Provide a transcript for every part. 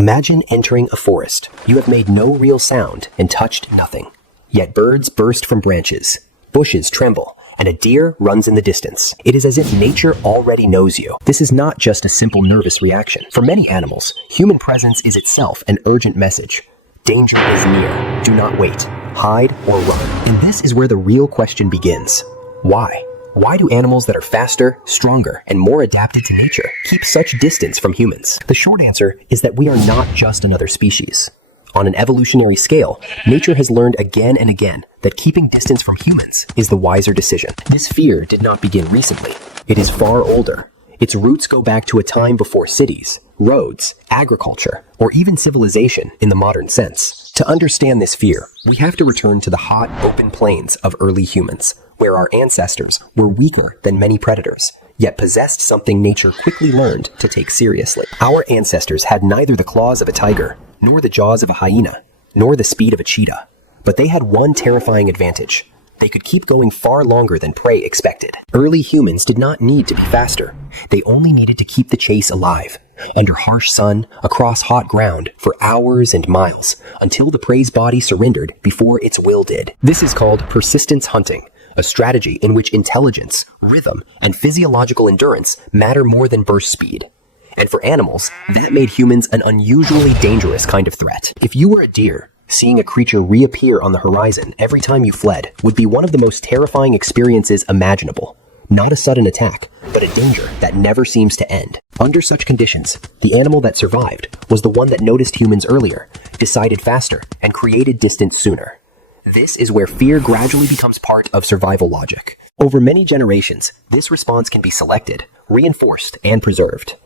Imagine entering a forest. You have made no real sound and touched nothing. Yet birds burst from branches, bushes tremble, and a deer runs in the distance. It is as if nature already knows you. This is not just a simple nervous reaction. For many animals, human presence is itself an urgent message. Danger is near. Do not wait. Hide or run. And this is where the real question begins. Why? Why do animals that are faster, stronger, and more adapted to nature keep such distance from humans? The short answer is that we are not just another species. On an evolutionary scale, nature has learned again and again that keeping distance from humans is the wiser decision. This fear did not begin recently. It is far older. Its roots go back to a time before cities, roads, agriculture, or even civilization in the modern sense. To understand this fear, we have to return to the hot, open plains of early humans, where our ancestors were weaker than many predators, yet possessed something nature quickly learned to take seriously. Our ancestors had neither the claws of a tiger, nor the jaws of a hyena, nor the speed of a cheetah. But they had one terrifying advantage. They could keep going far longer than prey expected. Early humans did not need to be faster. They only needed to keep the chase alive, under harsh sun, across hot ground, for hours and miles, until the prey's body surrendered before its will did. This is called persistence hunting, a strategy in which intelligence, rhythm, and physiological endurance matter more than burst speed. And for animals, that made humans an unusually dangerous kind of threat. If you were a deer, seeing a creature reappear on the horizon every time you fled would be one of the most terrifying experiences imaginable. Not a sudden attack, but a danger that never seems to end. Under such conditions, the animal that survived was the one that noticed humans earlier, decided faster, and created distance sooner. This is where fear gradually becomes part of survival logic. Over many generations, this response can be selected, reinforced, and preserved.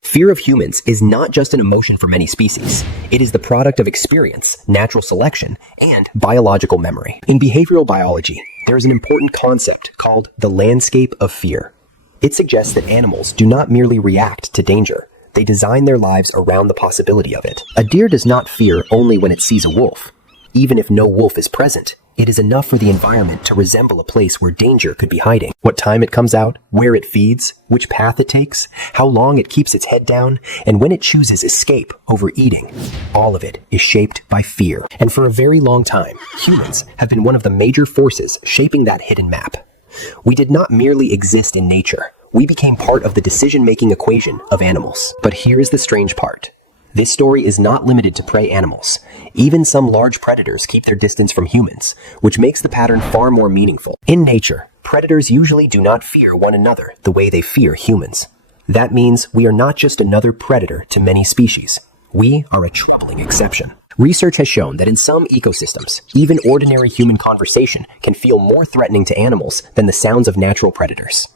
Fear of humans is not just an emotion for many species. It is the product of experience, natural selection, and biological memory. In behavioral biology, there is an important concept called the landscape of fear. It suggests that animals do not merely react to danger. They design their lives around the possibility of it. A deer does not fear only when it sees a wolf. Even if no wolf is present, it is enough for the environment to resemble a place where danger could be hiding. What time it comes out, where it feeds, which path it takes, how long it keeps its head down, and when it chooses escape over eating, all of it is shaped by fear. And for a very long time, humans have been one of the major forces shaping that hidden map. We did not merely exist in nature. We became part of the decision-making equation of animals. But here is the strange part. This story is not limited to prey animals. Even some large predators keep their distance from humans, which makes the pattern far more meaningful. In nature, predators usually do not fear one another the way they fear humans. That means we are not just another predator to many species. We are a troubling exception. Research has shown that in some ecosystems, even ordinary human conversation can feel more threatening to animals than the sounds of natural predators.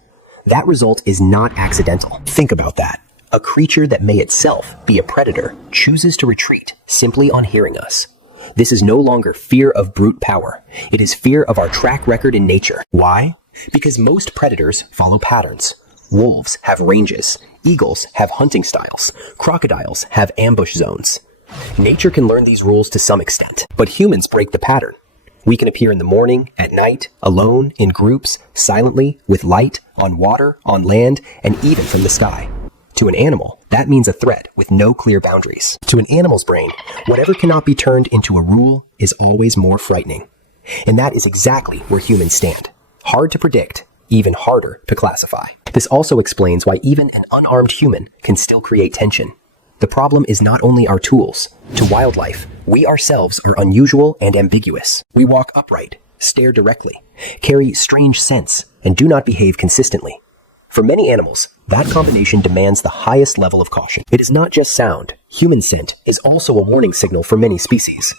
That result is not accidental. Think about that. A creature that may itself be a predator chooses to retreat simply on hearing us. This is no longer fear of brute power. It is fear of our track record in nature. Why? Because most predators follow patterns. Wolves have ranges. Eagles have hunting styles. Crocodiles have ambush zones. Nature can learn these rules to some extent, but humans break the pattern. We can appear in the morning, at night, alone, in groups, silently, with light, on water, on land, and even from the sky. To an animal, that means a threat with no clear boundaries. To an animal's brain, whatever cannot be turned into a rule is always more frightening. And that is exactly where humans stand. Hard to predict, even harder to classify. This also explains why even an unarmed human can still create tension. The problem is not only our tools. To wildlife, we ourselves are unusual and ambiguous. We walk upright, stare directly, carry strange scents, and do not behave consistently. For many animals, that combination demands the highest level of caution. It is not just sound. Human scent is also a warning signal for many species.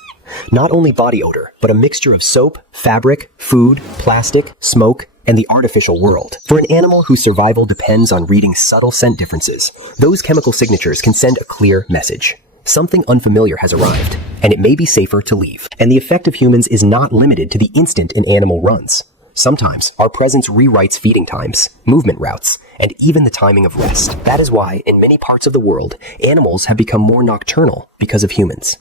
Not only body odor, but a mixture of soap, fabric, food, plastic, smoke, and the artificial world. For an animal whose survival depends on reading subtle scent differences, those chemical signatures can send a clear message. Something unfamiliar has arrived, and it may be safer to leave. And the effect of humans is not limited to the instant an animal runs. Sometimes our presence rewrites feeding times, movement routes, and even the timing of rest. That is why, in many parts of the world, animals have become more nocturnal because of humans.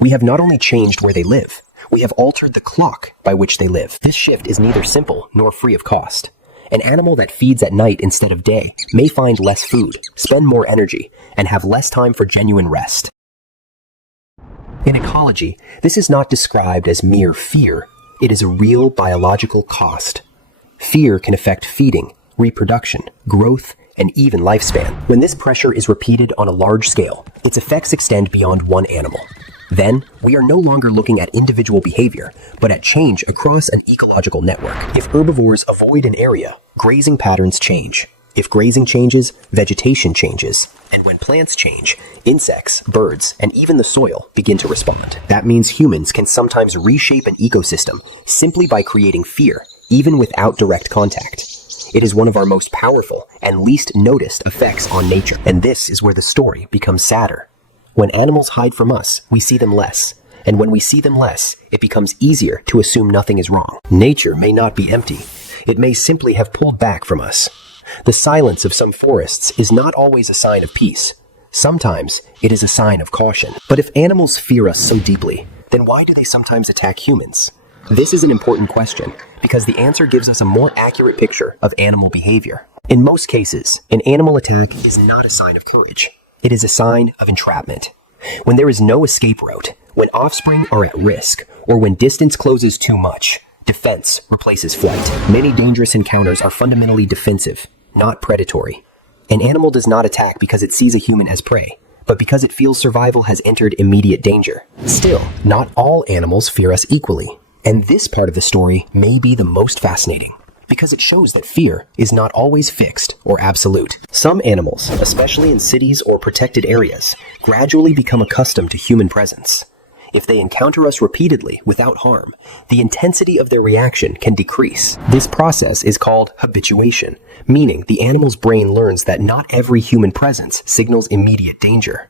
We have not only changed where they live, we have altered the clock by which they live. This shift is neither simple nor free of cost. An animal that feeds at night instead of day may find less food, spend more energy, and have less time for genuine rest. In ecology, this is not described as mere fear. It is a real biological cost. Fear can affect feeding, reproduction, growth, and even lifespan. When this pressure is repeated on a large scale, its effects extend beyond one animal. Then, we are no longer looking at individual behavior, but at change across an ecological network. If herbivores avoid an area, grazing patterns change. If grazing changes, vegetation changes. And when plants change, insects, birds, and even the soil begin to respond. That means humans can sometimes reshape an ecosystem simply by creating fear, even without direct contact. It is one of our most powerful and least noticed effects on nature. And this is where the story becomes sadder. When animals hide from us, we see them less. And when we see them less, it becomes easier to assume nothing is wrong. Nature may not be empty. It may simply have pulled back from us. The silence of some forests is not always a sign of peace. Sometimes it is a sign of caution. But if animals fear us so deeply, then why do they sometimes attack humans? This is an important question because the answer gives us a more accurate picture of animal behavior. In most cases, an animal attack is not a sign of courage. It is a sign of entrapment. When there is no escape route, when offspring are at risk, or when distance closes too much, defense replaces flight. Many dangerous encounters are fundamentally defensive, not predatory. An animal does not attack because it sees a human as prey, but because it feels survival has entered immediate danger. Still, not all animals fear us equally. And this part of the story may be the most fascinating, because it shows that fear is not always fixed or absolute. Some animals, especially in cities or protected areas, gradually become accustomed to human presence. If they encounter us repeatedly without harm, the intensity of their reaction can decrease. This process is called habituation, meaning the animal's brain learns that not every human presence signals immediate danger.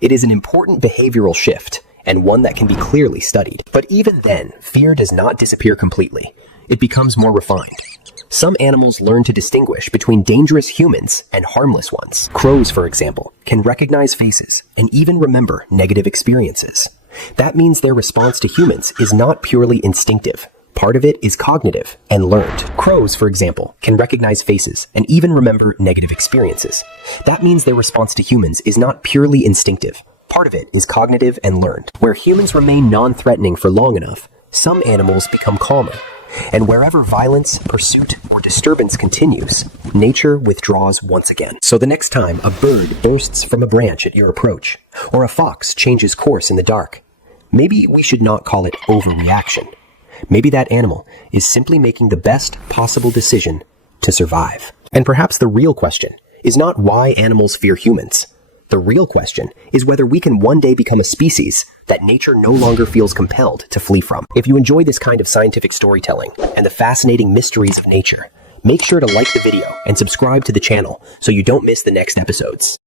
It is an important behavioral shift, and one that can be clearly studied. But even then, fear does not disappear completely. It becomes more refined. Some animals learn to distinguish between dangerous humans and harmless ones. Crows, for example, can recognize faces and even remember negative experiences. That means their response to humans is not purely instinctive. Part of it is cognitive and learned. Crows, for example, can recognize faces and even remember negative experiences. That means their response to humans is not purely instinctive. Part of it is cognitive and learned. Where humans remain non-threatening for long enough, some animals become calmer. And wherever violence, pursuit, or disturbance continues, nature withdraws once again. So the next time a bird bursts from a branch at your approach, or a fox changes course in the dark, maybe we should not call it overreaction. Maybe that animal is simply making the best possible decision to survive. And perhaps the real question is not why animals fear humans. The real question is whether we can one day become a species that nature no longer feels compelled to flee from. If you enjoy this kind of scientific storytelling and the fascinating mysteries of nature, make sure to like the video and subscribe to the channel so you don't miss the next episodes.